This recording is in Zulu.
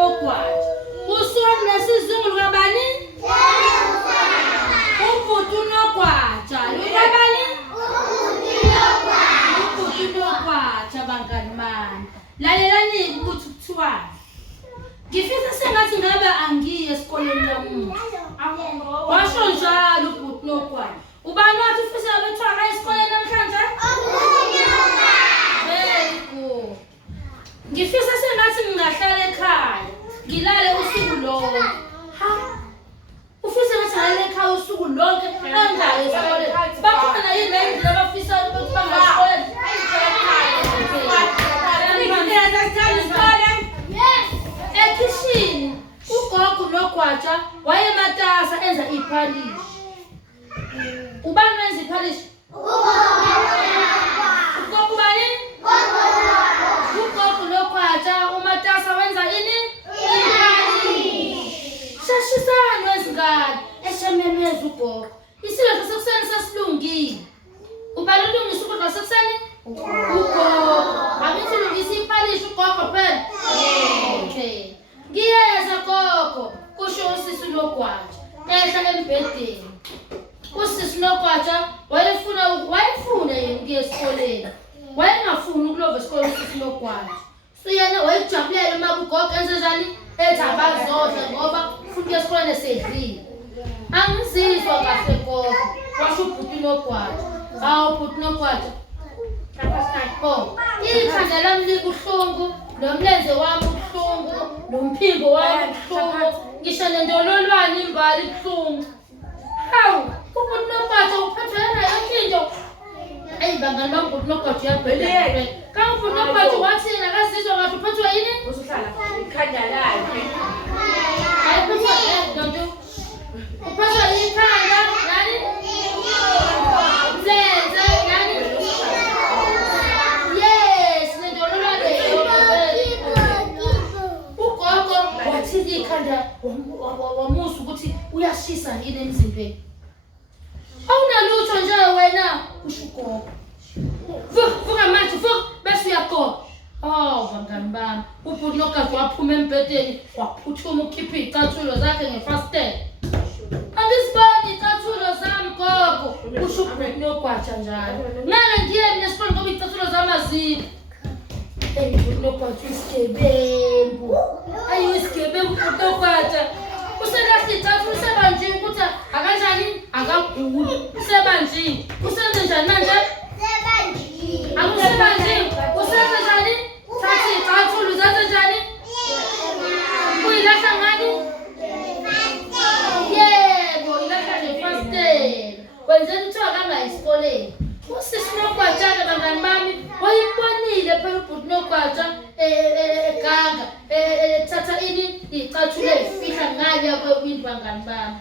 nogwaja. Usuku nesizulu kabani? Ubhuti unogwaja. Lukabani? Ubhuti unogwaja bangani bami. Lalelani ukuthi kuthiwani. Ngifisa sengathi ngabe angiye esikoleni lamuntu. Washo njalo ubhuti nogwaja. Ubani wathi ufisa abethwaka esikoleni namhlanje? Very good. Ngifisa sengathi ngingahlala ekhaya. Ngilale usuku lonke. Ha? Ufisa ngathi ngalale ekhaya usuku lonke angayi esikoleni. Bakhona yini endlela abafisa ukuthi bangayikoleni? Ekishini ugogo nogwaja wayematasa enza iphalishi. Ubani wenza iphalishi? Ugogo bani? Ugogo nogwaja umatasa wenza ini? Iphalishi. Shashisani wezingane eshememeza ugogo. Isidlo sasekuseni sasilungile. Ubani ulungisa ukudla sasekuseni? Ugogo. Abithi ulungisa iphalishi ugogo phela? Okay. Ngiyeza gogo kusho usisi nogwaja. Ehla embhedeni. Usisi nogwaja wayefuna yena ukuya esikoleni. Wayengafuni ukulova esikoleni usisi nogwaja. So yena wayejabulela uma ugogo enze njani? Ethi abazodla ngoba ufuna ukuya esikoleni esedlile. Angizizwa kahle gogo. Washo ubhuti nogwaja. Hawu ubhuti nogwaja. Ikhanda lami libuhlungu, nomlenze wami ubuhlungu, nomphimbo wami ubuhlungu, ngisho nendololwane imbali ibuhlungu. Hawu, ubhuti nogwaja uphethwe yena yonke into. Eyi bangani bami ubhuti nogwaja uyabheda. Ka ubhuti nogwaja wathini akazizwa ngathi uphethwe yini? Usuhlala ikhanda lakhe. Hayi phethwe donto. Uphethwe ikhanda, nani? Umlenze, nani? Ikhanda wamusa ukuthi uyashisa yini emzimbeni. Awunalutho nje wena usho ugogo. Vuka manje bese uyagoba. Bangani bami ubhuti nogwaja waphuma embhedeni waphuthuma ukhipha izicathulo zakhe ngefastela. Angisiboni izicathulo zami gogo usho ubhuti nogwaja njalo. Ngeke ngiye mina esikoleni ngoba izicathulo zami azikho. Ubhuti nogwaja isigebengu. Ayo isigebengu ubhuti nogwaja. Uselahle izicathulo usebanjiwe ukuthi akanjani? Akaguli. Usebanjiwe. Usenze njani manje? Akusebanjiwe. Usenze njani? Thatha izicathulo zenze njani? Uyilahla ngani? Yebo, ilahla ngefastela. Wenzeni kuthiwa kangayi esikoleni. Usisi nogwaja bangani bami wayibonile phela ubhuti nogwaja eganga thatha ini izicathulo ezifihla ngale kwewindi bangani bami.